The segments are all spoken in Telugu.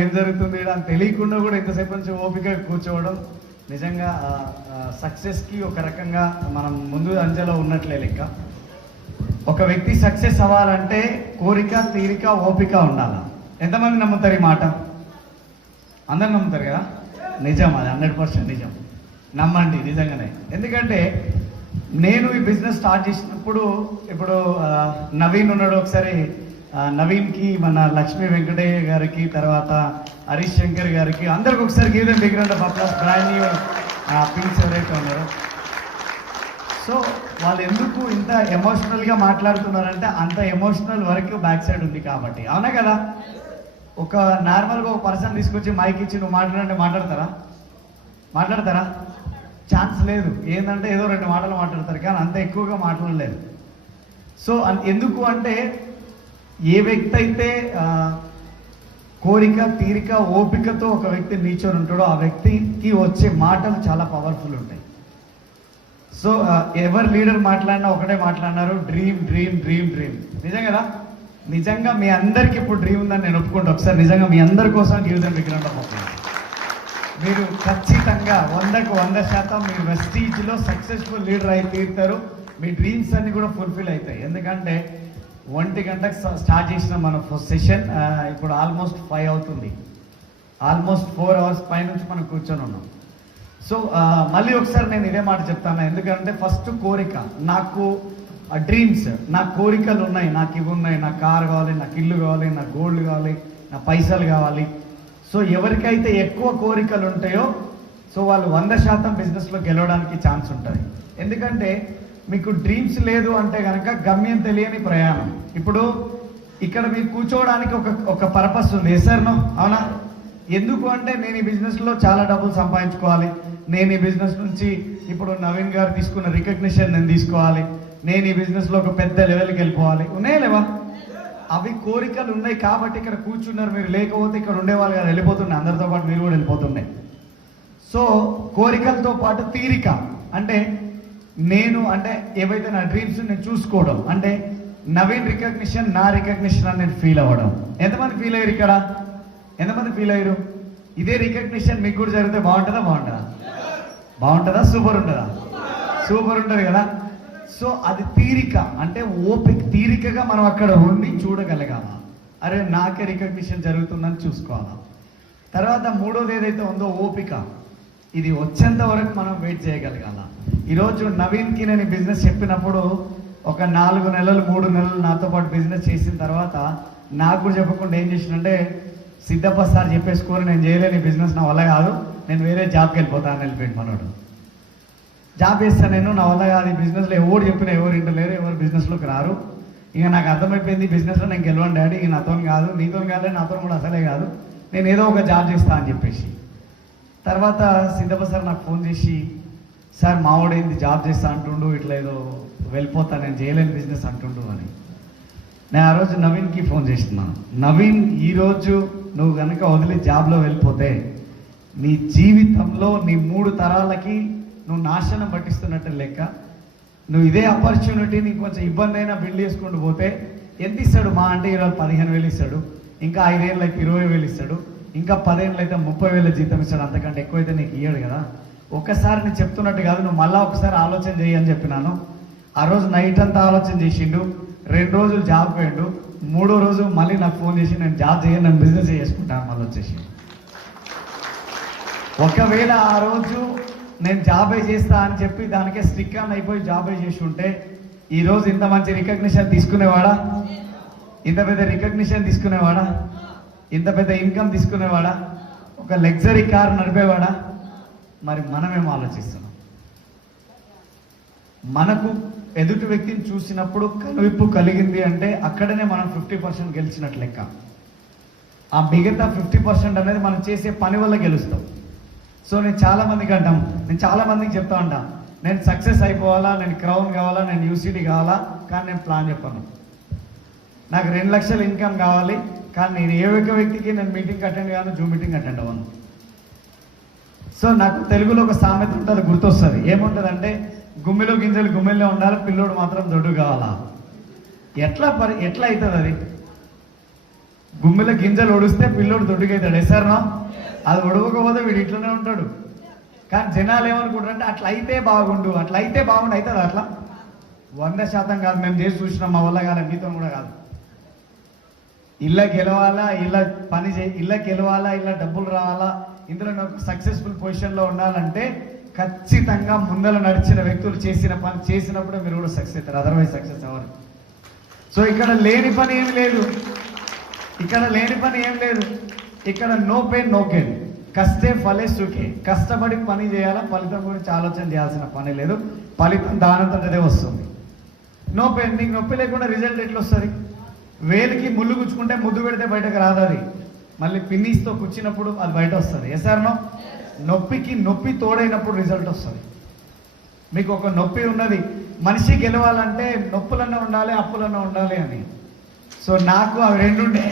ఏం జరుగుతుంది అని తెలియకుండా కూడా ఎంతసేపు నుంచి ఓపిక కూర్చోవడం నిజంగా సక్సెస్కి ఒక రకంగా మనం ముందు అంజలో ఉన్నట్లే లెక్క. ఒక వ్యక్తి సక్సెస్ అవ్వాలంటే కోరిక, తీరిక, ఓపిక ఉండాలి. ఎంతమంది నమ్ముతారు ఈ మాట? అందరు నమ్ముతారు కదా? నిజం, అది 100% నిజం. నమ్మండి నిజంగానే. ఎందుకంటే నేను ఈ బిజినెస్ స్టార్ట్ చేసినప్పుడు ఇప్పుడు నవీన్ ఉన్నాడు. ఒకసారి నవీన్కి, మన లక్ష్మీ వెంకటయ్య గారికి, తర్వాత హరీష్ శంకర్ గారికి అందరికి ఒకసారి give them big round of applause. Brand new pinks ఎవరైతే ఉన్నారో, సో వాళ్ళు ఎందుకు ఇంత ఎమోషనల్గా మాట్లాడుతున్నారంటే అంత ఎమోషనల్ వరకు బ్యాక్ సైడ్ ఉంది కాబట్టి. అవునా కదా? ఒక నార్మల్గా ఒక పర్సన్ తీసుకొచ్చి మైక్ ఇచ్చి నువ్వు మాట్లాడంటే మాట్లాడతారా? ఛాన్స్ లేదు. ఏంటంటే ఏదో 2 మాటలు మాట్లాడతారు, కానీ అంత ఎక్కువగా మాట్లాడలేదు. సో ఎందుకు అంటే ఏ వ్యక్తి అయితే కోరిక, తీరిక, ఓపికతో ఒక వ్యక్తి నిల్చొని ఉంటాడో ఆ వ్యక్తికి వచ్చే మాటలు చాలా పవర్ఫుల్ ఉంటాయి. సో ఎవరు లీడర్ మాట్లాడినా ఒకటే మాట్లాడినారు, డ్రీమ్ డ్రీమ్ డ్రీమ్ డ్రీమ్. నిజం కదా? నిజంగా మీ అందరికి ఇప్పుడు డ్రీమ్ ఉందని నేను ఒప్పుకుంటా. ఒకసారి నిజంగా మీ అందరి కోసం give them big round of applause. మీరు ఖచ్చితంగా 100కు 100% మీరు వెస్టీజ్లో సక్సెస్ఫుల్ లీడర్ అయి తీరుతారు. మీ డ్రీమ్స్ అన్ని కూడా ఫుల్ఫిల్ అవుతాయి. ఎందుకంటే 1 గంటకు స్టార్ట్ చేసిన మన ఫస్ట్ సెషన్ ఇప్పుడు ఆల్మోస్ట్ 5 అవుతుంది. ఆల్మోస్ట్ 4 అవర్స్ పై నుంచి మనం కూర్చొని ఉన్నాం. సో మళ్ళీ ఒకసారి నేను ఇదే మాట చెప్తాను. ఎందుకంటే ఫస్ట్ కోరిక, నాకు డ్రీమ్స్, నా కోరికలు ఉన్నాయి, నాకు ఇవి ఉన్నాయి, నాకు కారు కావాలి, నాకు ఇల్లు కావాలి, నాకు గోల్డ్ కావాలి, నా పైసలు కావాలి. సో ఎవరికైతే ఎక్కువ కోరికలు ఉంటాయో సో వాళ్ళు 100% బిజినెస్లో గెలవడానికి ఛాన్స్ ఉంటుంది. ఎందుకంటే మీకు డ్రీమ్స్ లేదు అంటే కనుక గమ్యం తెలియని ప్రయాణం. ఇప్పుడు ఇక్కడ మీరు కూర్చోవడానికి ఒక పర్పస్ ఉంది. ఎసర్నో అవునా? ఎందుకు అంటే నేను ఈ బిజినెస్లో చాలా డబ్బులు సంపాదించుకోవాలి, నేను ఈ బిజినెస్ నుంచి ఇప్పుడు నవీన్ గారు తీసుకున్న రికగ్నిషన్ నేను తీసుకోవాలి, నేను ఈ బిజినెస్లో ఒక పెద్ద లెవెల్కి వెళ్ళిపోవాలి. ఉన్నాయా లేవా? అవి కోరికలు ఉన్నాయి కాబట్టి ఇక్కడ కూర్చున్నారు. మీరు లేకపోతే ఇక్కడ ఉండేవాళ్ళు కదా, వెళ్ళిపోతున్నాయి. అందరితో పాటు మీరు కూడా వెళ్ళిపోతున్నాయి. సో కోరికలతో పాటు తీరిక అంటే నేను అంటే ఏవైతే నా డ్రీమ్స్ నేను చూసుకోవడం, అంటే నవీన్ రికగ్నిషన్, నా రికగ్నిషన్ అని నేను ఫీల్ అవ్వడం. ఎంతమంది ఫీల్ అయ్యారు ఇక్కడ? ఎంతమంది ఫీల్ అయ్యారు? ఇదే రికగ్నిషన్ మీకు కూడా జరిగితే బాగుంటుందా? సూపర్ ఉంటుందా? సూపర్ ఉంటుంది కదా? సో అది తీరిక అంటే ఓపిక. తీరికగా మనం అక్కడ ఉండి చూడగలగాల, అరే నాకే రికగ్నిషన్ జరుగుతుందని చూసుకోవాలా. తర్వాత 3వది ఏదైతే ఉందో ఓపిక, ఇది వచ్చేంత వరకు మనం వెయిట్ చేయగలగాల. ఈరోజు నవీన్కి నేను ఈ బిజినెస్ చెప్పినప్పుడు ఒక 4 నెలలు 3 నెలలు నాతో పాటు బిజినెస్ చేసిన తర్వాత నాకు కూడా చెప్పకుండా ఏం చేసినంటే, సిద్ధప్ప సార్ చెప్పేసుకొని నేను చేయలేని బిజినెస్ నా వల్ల కాదు, నేను వేరే జాబ్కి వెళ్ళిపోతాను వెళ్ళిపోయింది మనోడు. జాబ్ చేస్తాను నేను, నా వల్ల కాదు ఈ బిజినెస్లో. ఎవరు చెప్పినా ఎవరు ఇంటలేరు, ఎవరు బిజినెస్లోకి రారు. ఇక నాకు అర్థమైపోయింది బిజినెస్లో నేను గెలవను డాడీ, ఇక నాతో కాదు, నీతో కాదు, నాతో కూడా అసలే కాదు, నేను ఏదో ఒక జాబ్ చేస్తా అని చెప్పేసి. తర్వాత సిద్ధప్ప సార్ నాకు ఫోన్ చేసి, సార్ మావాడేంది జాబ్ చేస్తా అంటుండు, ఇట్లా ఏదో వెళ్ళిపోతా, నేను చేయలేని బిజినెస్ అంటుండు అని. నేను ఆ రోజు నవీన్కి ఫోన్ చేస్తున్నాను. నవీన్, ఈరోజు నువ్వు కనుక వదిలి జాబ్లో వెళ్ళిపోతే నీ జీవితంలో నీ 3 తరాలకి నువ్వు నాశనం పట్టిస్తున్నట్టు లెక్క. నువ్వు ఇదే ఆపర్చునిటీని కొంచెం ఇబ్బంది అయినా బిల్డ్ చేసుకుంటూ పోతే ఎంత ఇస్తాడు? మా అంటే ఈరోజు 15,000 ఇస్తాడు, ఇంకా 5 ఏళ్ళు అయితే 20,000 ఇస్తాడు, ఇంకా 10 ఏళ్ళు అయితే 30,000 జీతం ఇస్తాడు. అంతకంటే ఎక్కువైతే నీకు ఇయ్యాడు కదా. ఒక్కసారి నేను చెప్తున్నట్టు కాదు, నువ్వు మళ్ళీ ఒకసారి ఆలోచన చేయని చెప్పినాను. ఆ రోజు నైట్ అంతా ఆలోచన చేసిండు, 2 రోజులు జాబ్ పోయిండు, 3వ రోజు మళ్ళీ నాకు ఫోన్ చేసి నేను జాబ్ చేయను, నేను బిజినెస్ చేసుకుంటాను మళ్ళీ వచ్చేసి. ఒకవేళ ఆ రోజు నేను జాబే చేస్తా అని చెప్పి దానికే స్టిక్ ఆన్ అయిపోయి జాబే చేసి ఉంటే ఈరోజు ఇంత మంచి రికగ్నిషన్ తీసుకునేవాడా? ఇంత పెద్ద రికగ్నిషన్ తీసుకునేవాడా? ఇంత పెద్ద ఇన్కమ్ తీసుకునేవాడా? ఒక లగ్జరీ కార్ నడిపేవాడా? మరి మనమేమో ఆలోచిస్తున్నాం. మనకు ఎదుటి వ్యక్తిని చూసినప్పుడు కనువిప్పు కలిగింది అంటే అక్కడనే మనం 50% గెలిచినట్లు లెక్క. ఆ మిగతా 50% అనేది మనం చేసే పని వల్ల గెలుస్తాం. సో నేను చాలా మందికి చెప్తా ఉంటా, నేను సక్సెస్ అయిపోవాలా, నేను క్రౌన్ కావాలా, నేను యూసిటీ కావాలా, కానీ నేను ప్లాన్ చెప్పాను. నాకు 2 లక్షల ఇన్కమ్ కావాలి, కానీ నేను ఏ ఒక్క వ్యక్తికి నేను మీటింగ్ అటెండ్ కాను, జూమ్ మీటింగ్ అటెండ్ అవ్వను. సో నాకు తెలుగులో ఒక సామెత ఉంటుంది, గుర్తొస్తుంది. ఏముంటుంది అంటే, గుమ్మిలో గింజలు గుమ్మిలో ఉండాలి, పిల్లోడు మాత్రం దొడ్డు కావాలా. ఎట్లా అవుతుంది అది? గుమ్మిల గింజలు ఒడిస్తే పిల్లోడు దొడ్డుకైతాడు. ఎసారనో అది ఒడవకపోతే వీడు ఇట్లనే ఉంటాడు. కానీ జనాలు ఏమనుకుంటారంటే అట్లా అయితే బాగుండు, అట్లా అయితే బాగుండు. అవుతుంది అట్లా 100% కాదు. మేము చేసి చూసినాం, మా వల్ల కాదు, మీతో కూడా కాదు. ఇళ్ళ గెలవాలా, ఇళ్ళ గెలవాలా, ఇళ్ళ డబ్బులు రావాలా, ఇందులో నాకు సక్సెస్ఫుల్ పొజిషన్లో ఉండాలంటే ఖచ్చితంగా ముందర నడిచిన వ్యక్తులు చేసిన పని చేసినప్పుడే మీరు కూడా సక్సెస్ అవుతారు, అదర్వైజ్ సక్సెస్ అవ్వరు. సో ఇక్కడ లేని పని ఏం లేదు, ఇక్కడ no pain no gain, కష్టే Phale సుఖే. కష్టపడి పని చేయాలా, ఫలితం గురించి ఆలోచన చేయాల్సిన పని లేదు, ఫలితం దానంతటదే వస్తుంది. నో పెయిన్, నీకు నొప్పి లేకుండా రిజల్ట్ ఎట్లా వస్తుంది? వేలికి ముళ్ళు గుచ్చుకుంటే ముద్దు పెడితే బయటకు రాదు, అది మళ్ళీ పిన్నీస్తో కూర్చున్నప్పుడు అది బయట వస్తుంది. ఎసారనో నొప్పికి నొప్పి తోడైనప్పుడు రిజల్ట్ వస్తుంది. మీకు ఒక నొప్పి ఉన్నది, మనిషి గెలవాలంటే నొప్పులన్నా ఉండాలి, అప్పులన్నా ఉండాలి అని. సో నాకు అవి రెండు ఉండే,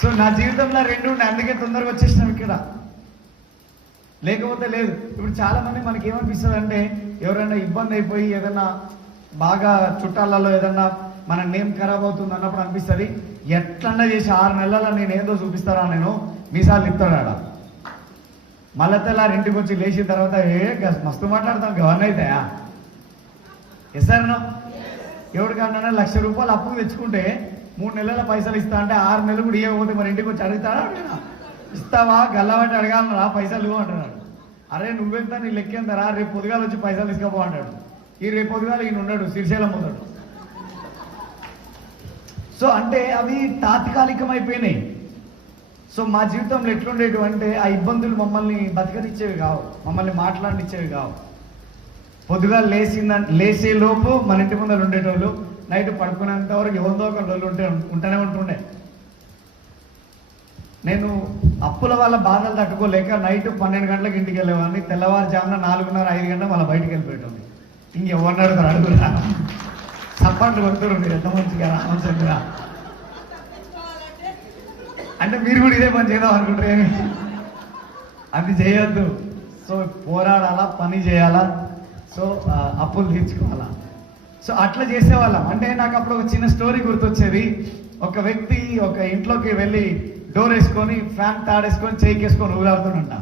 సో నా జీవితంలో రెండు ఉండే, అందుకే తొందరగా వచ్చేసినాం ఇక్కడ, లేకపోతే లేదు. ఇప్పుడు చాలా మంది మనకి ఏమనిపిస్తుంది అంటే, ఎవరైనా ఇబ్బంది అయిపోయి ఏదైనా బాగా చుట్టాలలో ఏదన్నా మన నేమ్ ఖరాబ్ అవుతుంది అన్నప్పుడు అనిపిస్తుంది, ఎట్లన్నా చేసి 6 నెలల నేను ఏదో చూపిస్తారా, నేను మీసాలు ఇస్తాడా, మళ్ళీ తెల్లారి ఇంటికి వచ్చి లేచిన తర్వాత మస్తు మాట్లాడతాం గవర్న అవుతాయా? ఎసారనో ఎవరికన్నా 1,00,000 రూపాయలు అప్పు తెచ్చుకుంటే 3 నెలల పైసలు ఇస్తా అంటే 6 నెలలు కూడా ఇవ్వకపోతే మరి ఇంటికి వచ్చి అడుగుతాడా? ఇస్తావా గల్లబట్టి అడగాలరా, పైసలు ఇవ్వ అంటున్నాడు. అరే నువ్వెంత, నీ లెక్కెంతరా, రేపు పొద్దుగాలు వచ్చి పైసలు తీసుకోపో అంటాడు. ఈ రేపు పొద్దుగాలు ఈయన ఉన్నాడు, శ్రీశైలం పోతాడు. సో అంటే అవి తాత్కాలికమైపోయినాయి. సో మా జీవితంలో ఎట్లుండేవి అంటే, ఆ ఇబ్బందులు మమ్మల్ని బతకనిచ్చేవి కావు, మమ్మల్ని మాట్లాడనిచ్చేవి కావు. పొద్దుగా లేచే లోపు మన ఇంటి ముందర ఉండేటోళ్ళు, నైట్ పడుకునేంత వరకు ఎవరిదో ఒకళ్ళు ఉంటూనే ఉంటుండే. నేను అప్పుల వాళ్ళ బాధలు తట్టుకోలేక నైట్ 12 గంటలకు ఇంటికి వెళ్ళేవాడిని, తెల్లవారుజామున 4:30-5 గంటల మళ్ళీ బయటికి వెళ్ళిపోయేటోంది. ఇంకెవరిని అడుగుతారు, అడుగురా సపాట్లు కొడుతారు, మీరు ఎంత మంచిగా రామచంద్ర అంటే మీరు కూడా ఇదే పని చేద్దాం అనుకుంటారు, అది చేయొద్దు. సో పోరాడాలా, పని చేయాలా, సో అప్పులు తీర్చుకోవాలా. సో అట్లా చేసేవాళ్ళం. అంటే నాకు అప్పుడు ఒక చిన్న స్టోరీ గుర్తొచ్చేది. ఒక వ్యక్తి ఒక ఇంట్లోకి వెళ్ళి డోర్ వేసుకొని ఫ్యాన్ తాడేసుకొని చేయికేసుకొని ఊరాడుతుంట.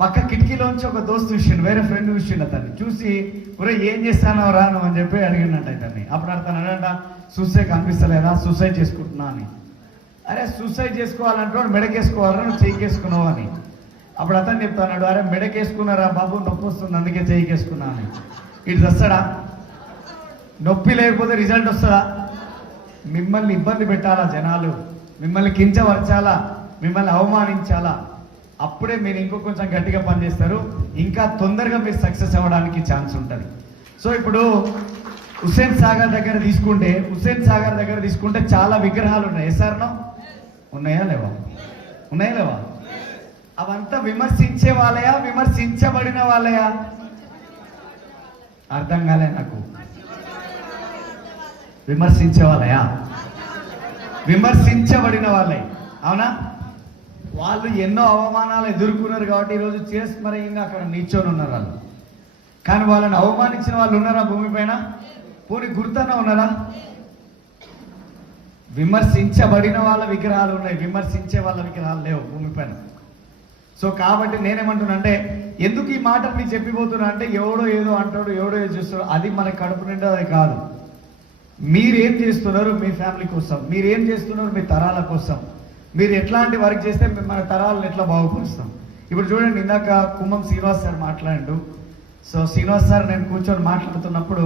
పక్క కిటికీలోంచి ఒక దోస్తు చూసిండు, వేరే ఫ్రెండ్ చూసిండు. అతన్ని చూసి ఒరే ఏం చేస్తానో రా నువ్వు అని చెప్పి అడిగినట్టు అతన్ని. అప్పుడు అతను అడంట, సూసైడ్ కనిపిస్తలేదా, సూసైడ్ చేసుకుంటున్నా అని. అరే సూసైడ్ చేసుకోవాలంటే మెడకేసుకోవాలరా, నువ్వు చేయికేసుకున్నావు అని. అప్పుడు అతను చెప్తాడు, అరే మెడకేసుకున్నారా బాబు, నొప్పి వస్తుంది అందుకే చేయికేసుకున్నా అని. ఇటు వస్తాడా? నొప్పి లేకపోతే రిజల్ట్ వస్తుందా? మిమ్మల్ని ఇబ్బంది పెట్టాలా జనాలు, మిమ్మల్ని కించపరచాలా, మిమ్మల్ని అవమానించాలా, అప్పుడే మీరు ఇంకో కొంచెం గట్టిగా పనిచేస్తారు, ఇంకా తొందరగా మీరు సక్సెస్ అవ్వడానికి ఛాన్స్ ఉంటుంది. సో ఇప్పుడు హుస్సేన్ సాగర్ దగ్గర తీసుకుంటే చాలా విగ్రహాలు ఉన్నాయి. ఎసారనో ఉన్నాయా లేవా? అవంతా విమర్శించే వాళ్ళయా, విమర్శించబడిన వాళ్ళయా? అర్థం కాలే నాకు. విమర్శించే వాళ్ళయా? విమర్శించబడిన వాళ్ళే, అవునా? వాళ్ళు ఎన్నో అవమానాలు ఎదుర్కొన్నారు కాబట్టి ఈరోజు చిరస్మరణీయంగా అక్కడ నిల్చొని ఉన్నారు వాళ్ళు. కానీ వాళ్ళని అవమానించిన వాళ్ళు ఉన్నారా భూమిపైన? పోనీ గుర్తున్నా ఉన్నారా? విమర్శించబడిన వాళ్ళ విగ్రహాలు ఉన్నాయి, విమర్శించే వాళ్ళ విగ్రహాలు లేవు భూమిపైన. సో కాబట్టి నేనేమంటున్నా అంటే, ఎందుకు ఈ మాట మీకు చెప్పిపోతున్నా అంటే, ఎవడో ఏదో అంటాడు, ఎవడో ఏదో చేస్తాడు, అది మన కడుపు నిండా అది కాదు. మీరేం చేస్తున్నారు మీ ఫ్యామిలీ కోసం, మీరేం చేస్తున్నారు మీ తరాల కోసం, మీరు ఎట్లాంటి వర్క్ చేస్తే మన తరాలను ఎట్లా బాగుపరుస్తాం. ఇప్పుడు చూడండి, ఇందాక కుమ్మం శ్రీనివాస్ సార్ మాట్లాడు. సో శ్రీనివాస్ సార్ నేను కూర్చొని మాట్లాడుతున్నప్పుడు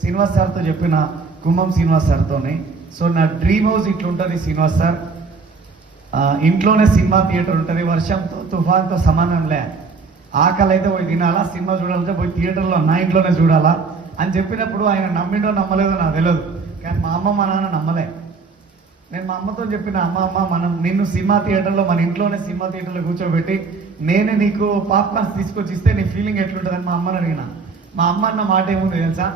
శ్రీనివాస్ సార్తో చెప్పిన, కుమ్మం శ్రీనివాస్ సార్తోనే, సో నా డ్రీమ్ హౌస్ ఇట్లుంటుంది శ్రీనివాస్ సార్, ఇంట్లోనే సినిమా థియేటర్ ఉంటుంది, వర్షంతో తుఫాన్తో సంబంధం లే, ఆకలి అయితే పోయి తినాలా, సినిమా చూడాలంటే పోయి థియేటర్లో నా ఇంట్లోనే చూడాలా అని చెప్పినప్పుడు ఆయన నమ్మిండో నమ్మలేదో నాకు తెలియదు. కానీ మా అమ్మ మా నాన్న నమ్మలే. నేను మా అమ్మతో చెప్పిన, అమ్మ మనం నిన్ను సినిమా థియేటర్లో, మన ఇంట్లోనే సినిమా థియేటర్లో కూర్చోబెట్టి నేనే నీకు పాప్కార్న్స్ తీసుకొచ్చి ఇస్తే నీ ఫీలింగ్ ఎట్లుంటుందని మా అమ్మని అడిగిన. మా అమ్మ అన్న మాట ఏముంది తెలుసా?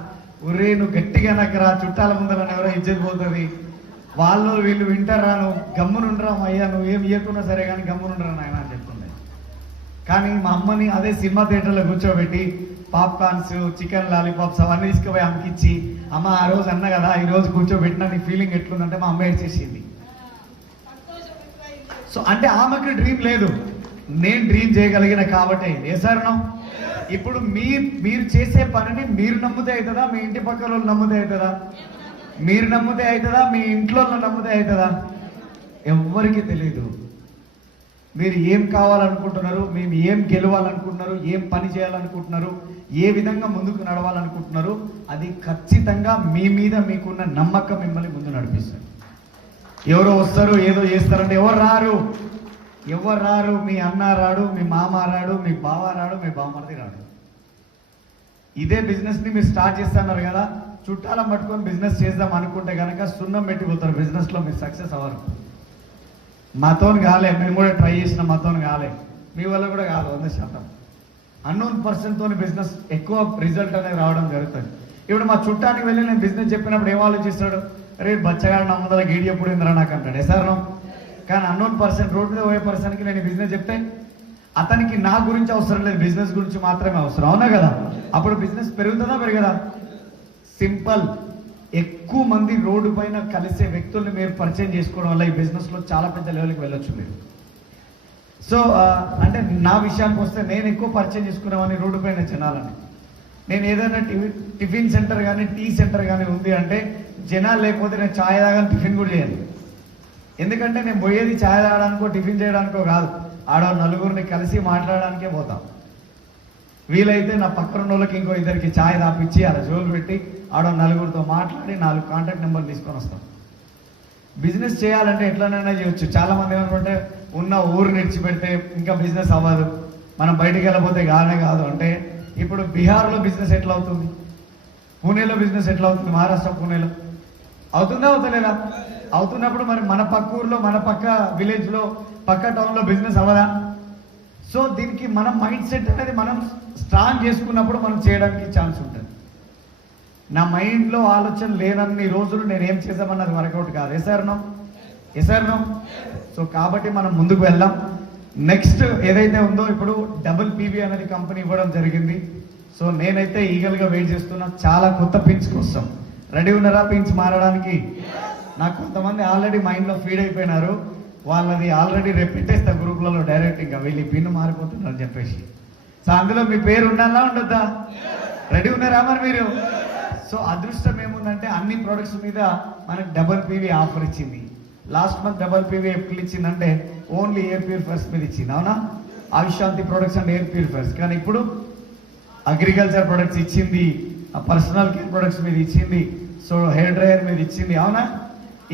ఒరే నువ్వు గట్టిగా నక్కరా, చుట్టాల ముందర ఎవరో ఇజ్జత్ పోతుంది, వాళ్ళు వీళ్ళు వింటారా, నువ్వు గమ్మునుండరా అయ్యా, నువ్వు ఏం ఇవ్వకున్నా సరే కానీ గమ్మునుండరా నాయన అని చెప్తుండే. కానీ మా అమ్మని అదే సినిమా థియేటర్లో కూర్చోబెట్టి పాప్కార్న్స్, చికెన్ లాలీపాప్స్ అవన్నీ తీసుకుపోయి అమ్మకిచ్చి, అమ్మ ఆ రోజు అన్న కదా, ఈ రోజు కూర్చోబెట్టినా నీ ఫీలింగ్ ఎట్లుందంటే మా అమ్మ ఏడ్చేసింది. సో అంటే ఆమెకు డ్రీమ్ లేదు, నేను డ్రీమ్ చేయగలిగిన కాబట్టి. ఏ సార్నో ఇప్పుడు మీరు చేసే పనిని మీరు నమ్మితే అవుతుందా, మీ ఇంటి పక్కల వాళ్ళు నమ్మితే అవుతుందా? మీరు నమ్మితే అవుతుందా, మీ ఇంట్లో నమ్మితే అవుతుందా? ఎవ్వరికి తెలియదు. మీరు ఏం కావాలనుకుంటున్నారు, మేము ఏం గెలవాలనుకుంటున్నారు, ఏం పని చేయాలనుకుంటున్నారు, ఏ విధంగా ముందుకు నడవాలనుకుంటున్నారు, అది ఖచ్చితంగా మీ మీద మీకున్న నమ్మకం మిమ్మల్ని ముందు నడిపిస్తుంది. ఎవరో వస్తారు ఏదో చేస్తారంటే ఎవరు రారు. మీ అన్న రాడు, మీ మామ రాడు, మీ బావ రాడు, మీ బావమరిది రాడు. ఇదే బిజినెస్ ని మీరు స్టార్ట్ చేస్తున్నారు కదా, చుట్టాలను పట్టుకొని బిజినెస్ చేద్దాం అనుకుంటే కనుక సున్నం పెట్టిపోతారు. బిజినెస్ లో మీరు సక్సెస్ అవ్వరు. మాతోని కాలే, మేము కూడా ట్రై చేసిన, మాతోని కాలే, మీ వల్ల కూడా కాదు. 100% అన్నోన్ పర్సన్ తోని బిజినెస్ ఎక్కువ రిజల్ట్ అనేది రావడం జరుగుతుంది. ఇప్పుడు మా చుట్టానికి వెళ్ళి నేను బిజినెస్ చెప్పినప్పుడు ఏం ఆలోచిస్తాడు, రే బచ్చగాడు నా ముందర గీడి ఎప్పుడు ఇందిరా నాకు అంటాడు. ఎసారో కానీ అన్నోన్ పర్సన్, రోడ్ మీద పోయే పర్సన్కి నేను బిజినెస్ చెప్తే అతనికి నా గురించి అవసరం లేదు, బిజినెస్ గురించి మాత్రమే అవసరం. అవునా కదా? అప్పుడు బిజినెస్ పెరుగుతుందా పెరగదా? సింపుల్. ఎక్కువ మంది రోడ్డు పైన కలిసే వ్యక్తుల్ని మీరు పరిచయం చేసుకోవడం వల్ల ఈ బిజినెస్ లో చాలా పెద్ద లెవెల్కి వెళ్ళొచ్చు మీరు. సో అంటే నా విషయానికి వస్తే నేను ఎక్కువ పరిచయం చేసుకునేవాడిని రోడ్డు పైన జనాలని. నేను ఏదైనా టిఫిన్ సెంటర్ కానీ టీ సెంటర్ కానీ ఉంది అంటే జనాలు లేకపోతే నేను ఛాయ్ తాగాని టిఫిన్ కూడా చేయను. ఎందుకంటే నేను పోయేది ఛాయ్ తాగడానికో టిఫిన్ చేయడానికో కాదు, ఆడో నలుగురిని కలిసి మాట్లాడడానికే పోతాం. వీలైతే నా పక్కన వాళ్ళకి ఇంకో ఇద్దరికి ఛాయ్ తాపిచ్చి అలా జోలు పెట్టి ఆడో నలుగురితో మాట్లాడి 4 కాంటాక్ట్ నెంబర్లు తీసుకొని వస్తాం. బిజినెస్ చేయాలంటే ఎట్లనైనా చేయొచ్చు. చాలా మంది ఏమనుకుంటే ఉన్న ఊరు నిడిచిపెడితే ఇంకా బిజినెస్ అవ్వదు, మనం బయటికి వెళ్ళబోతే కానే కాదు అంటే, ఇప్పుడు బీహార్లో బిజినెస్ ఎట్లా అవుతుంది, పూణేలో బిజినెస్ ఎట్లా అవుతుంది, మహారాష్ట్ర పూణేలో అవుతుందా అవుతలేదా? అవుతున్నప్పుడు మరి మన పక్క ఊర్లో, మన పక్క విలేజ్ లో, పక్క టౌన్ లో బిజినెస్ అవ్వదా? సో దీనికి మనం మైండ్ సెట్ అనేది మనం స్ట్రాంగ్ చేసుకున్నప్పుడు మనం చేయడానికి ఛాన్స్ ఉంటుంది. నా మైండ్లో ఆలోచన లేనన్ని రోజులు నేను ఏం చేద్దామన్నది వర్కౌట్ కాదు. ఎసార్నో సో కాబట్టి మనం ముందుకు వెళ్దాం. నెక్స్ట్ ఏదైతే ఉందో ఇప్పుడు డబుల్ పీవీ అనేది కంపెనీ ఇవ్వడం జరిగింది. సో నేనైతే ఈగల్గా వెయిట్ చేస్తున్నా చాలా కొత్త పిన్స్ కోసం. రెడీ ఉన్నారా పిన్స్ మారడానికి? నాకు కొంతమంది ఆల్రెడీ మైండ్లో ఫీడ్ అయిపోయినారు, వాళ్ళది ఆల్రెడీ రేపు పెట్టేస్తా గ్రూప్లలో డైరెక్ట్, ఇంకా వీళ్ళు పిన్ మారిపోతున్నారు చెప్పేసి. సో అందులో మీ పేరు ఉండాలా ఉండొద్దా? రెడీ ఉన్నారా మరి మీరు? సో అదృష్టం ఏముందంటే అన్ని ప్రొడక్ట్స్ మీద మనకు డబుల్ పీవీ ఆఫర్ ఇచ్చింది. లాస్ట్ మంత్ డబుల్ పీవీ ఎప్పుడు ఇచ్చిందంటే ఓన్లీ ఎయిర్ ప్యూరిఫైర్స్ మీద ఇచ్చింది. అవునా? ఆయుషాంతి ప్రొడక్ట్స్ అండ్ ఎయిర్ ప్యూరిఫైర్స్. కానీ ఇప్పుడు అగ్రికల్చర్ ప్రొడక్ట్స్ ఇచ్చింది, పర్సనల్ కేర్ ప్రొడక్ట్స్ మీద ఇచ్చింది, సో హెయిర్ డ్రైయర్ మీద ఇచ్చింది. అవునా?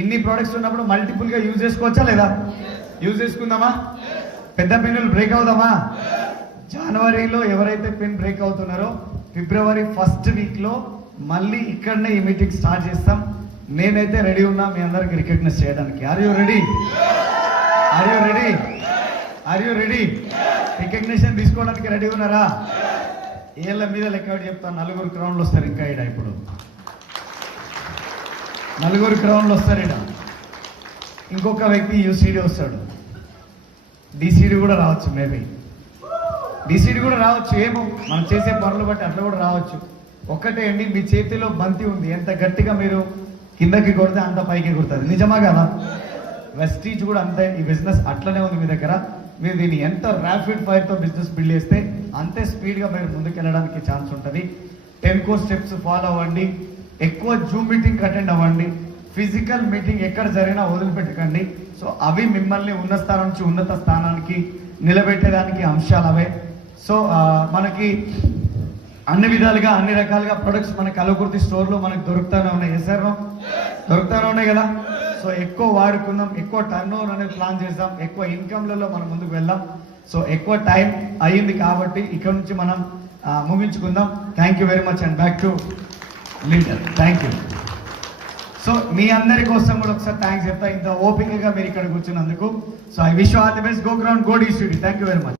ఇన్ని ప్రొడక్ట్స్ ఉన్నప్పుడు మల్టిపుల్ గా యూజ్ చేసుకోవచ్చా లేదా? యూజ్ చేసుకుందామా? పెద్ద పెన్నులు బ్రేక్ అవుదామా? జనవరిలో ఎవరైతే పెన్ బ్రేక్ అవుతున్నారో ఫిబ్రవరి 1st వీక్ లో మళ్ళీ ఇక్కడనే ఈ మీటింగ్ స్టార్ట్ చేస్తాం. నేనైతే రెడీ ఉన్నా మీ అందరికి రికగ్నైజ్ చేయడానికి. Are you ready? రికగ్నిషన్ తీసుకోవడానికి రెడీ ఉన్నారా? ఏళ్ళ మీద లెక్క చెప్తాను, 4 క్రౌన్లు వస్తారు ఇంకా ఇడ. ఇప్పుడు 4 క్రౌన్లు వస్తారు ఇడ. ఇంకొక వ్యక్తి యూసీడీ వస్తాడు, డిసిడి కూడా రావచ్చు, మేబీ డిసిడి కూడా రావచ్చు, ఏమో మనం చేసే పనులు బట్టి అట్లా కూడా రావచ్చు. ఒక్కటే అండి, మీ చేతిలో బంతి ఉంది, ఎంత గట్టిగా మీరు కిందకి కొడితే అంత పైకి కొడుతుంది. నిజమా కదా? వెస్టీజ్ కూడా అంతే, ఈ బిజినెస్ అట్లనే ఉంది మీ దగ్గర. మీరు దీన్ని ఎంత ర్యాపిడ్ ఫైర్తో బిజినెస్ బిల్డ్ చేస్తే అంతే స్పీడ్గా మీరు ముందుకు వెళ్ళడానికి ఛాన్స్ ఉంటుంది. 10 కోర్ స్టెప్స్ ఫాలో అవ్వండి, ఎక్కువ జూమ్ మీటింగ్ అటెండ్ అవ్వండి, ఫిజికల్ మీటింగ్ ఎక్కడ జరిగినా వదిలిపెట్టకండి. సో అవి మిమ్మల్ని ఉన్న స్థానం నుంచి ఉన్నత స్థానానికి నిలబెట్టడానికి అంశాలు అవే. సో మనకి అన్ని విధాలుగా అన్ని రకాలుగా ప్రొడక్ట్స్ మన కలకుర్తి స్టోర్లో మనకు దొరుకుతూనే ఉన్నాయి. దొరుకుతూనే ఉన్నాయి కదా? సో ఎక్కువ వాడుకుందాం, ఎక్కువ టర్న్ ఓవర్ అనేది ప్లాన్ చేద్దాం, ఎక్కువ ఇన్కమ్లలో మనం ముందుకు వెళ్దాం. సో ఎక్కువ టైం అయ్యింది కాబట్టి ఇక్కడ నుంచి మనం ముగించుకుందాం. Thank you very much and back to leader. Thank you. So మీ అందరి కోసం కూడా ఒకసారి థ్యాంక్స్ చెప్తా, ఇంత ఓపికగా మీరు ఇక్కడ కూర్చున్నందుకు. So I wish all the best. Go ground, go DCD. Thank you very much.